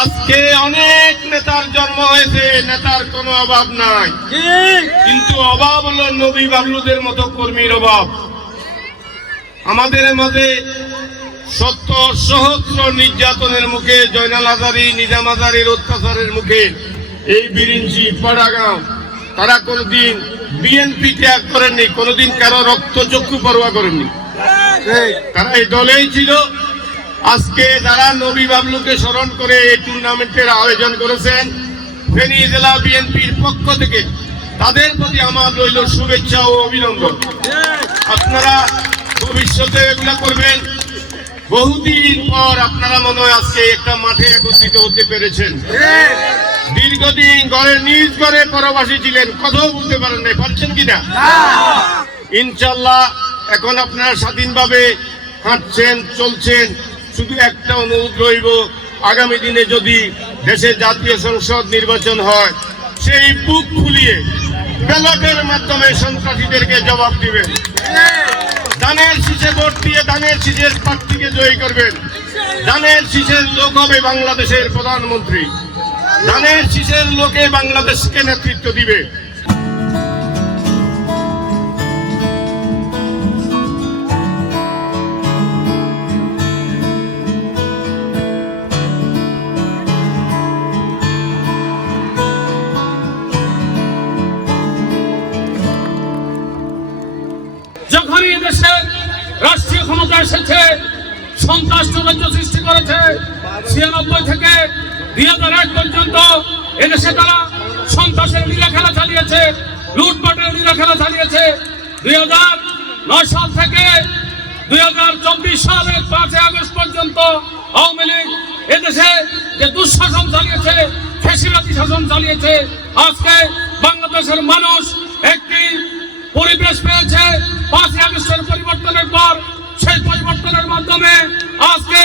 আজকে অনেক নেতার জন্ম হয়েছে নেতার কোনো অভাব নাই। কিন্তু অভাব হলো নবী বাবলুদের মতো কর্মীর অভাব। আমাদের মাঝে সত্য সহস্র নির্যাতনের মুখে জয়নাল আজারি নিজাম আজারির অত্যাচারের মুখে এই বিরিঞ্চি পাড়াগাঁও তারা কোনোদিন বিএনপি ত্যাগ করেননি কোনোদিন কারও রক্তচক্ষু পরোয়া করেননি। তারা এই দলেই ছিল আজকে যারা নবী বাবলুকে স্মরণ করে এই টুর্নামেন্টের আয়োজন করেছেন, ফেনী জেলা বিএনপির পক্ষ থেকে তাদের প্রতি আমার রইল শুভেচ্ছা ও অভিনন্দন। আপনারা ভবিষ্যতে এগুলা করবেন। বহুদিন পর আপনারা মনে হয় আজকে একটা মাঠে একত্রিত হতে পেরেছেন। দীর্ঘদিন ঘরে, নিজ ঘরে পরবাসী ছিলেন, কথাও বলতে পারেন নাই, পারছেন কিনা? ইনশাল্লাহ এখন আপনারা স্বাধীনভাবে হাঁটছেন, চলছেন শুধু একটা অনুরোধ রইব আগামী দিনে যদি দেশের জাতীয় সংসদ নির্বাচন হয়, সেই বুক ফুলিয়ে ব্যালটের মাধ্যমে সন্ত্রাসীদেরকে জবাব দিবেন। ধানের শীষে ভোট দিয়ে ধানের শীষের প্রার্থীকে জয়ী করবেন। ধানের শীষের লোক হবে বাংলাদেশের প্রধানমন্ত্রী। ধানের শীষের লোকে বাংলাদেশকে নেতৃত্ব দিবে। যখনই দেশে রাষ্ট্রীয় ক্ষমতা এসেছে, সন্ত্রাস রাজ্য সৃষ্টি করেছে, ছিয়ানব্বই থেকে দুই হাজার এক পর্যন্ত এদেশে তারা সন্ত্রাসের লীলা খেলা চালিয়েছে, লুটপাটের লীলা খেলা চালিয়েছে। দুই হাজার নয় সাল থেকে দুই হাজার চব্বিশ সালের পাঁচই আগস্ট পর্যন্ত আওয়ামী লীগ এদেশে যে দুঃশাসন চালিয়েছে, ফেসিবাদী শাসন চালিয়েছে, আজকে বাংলাদেশের মানুষ একটি পরিবেশ পেয়েছে পাঁচ আগস্টের পরিবর্তনের পর সেই পরিবর্তনের মাধ্যমে আজকে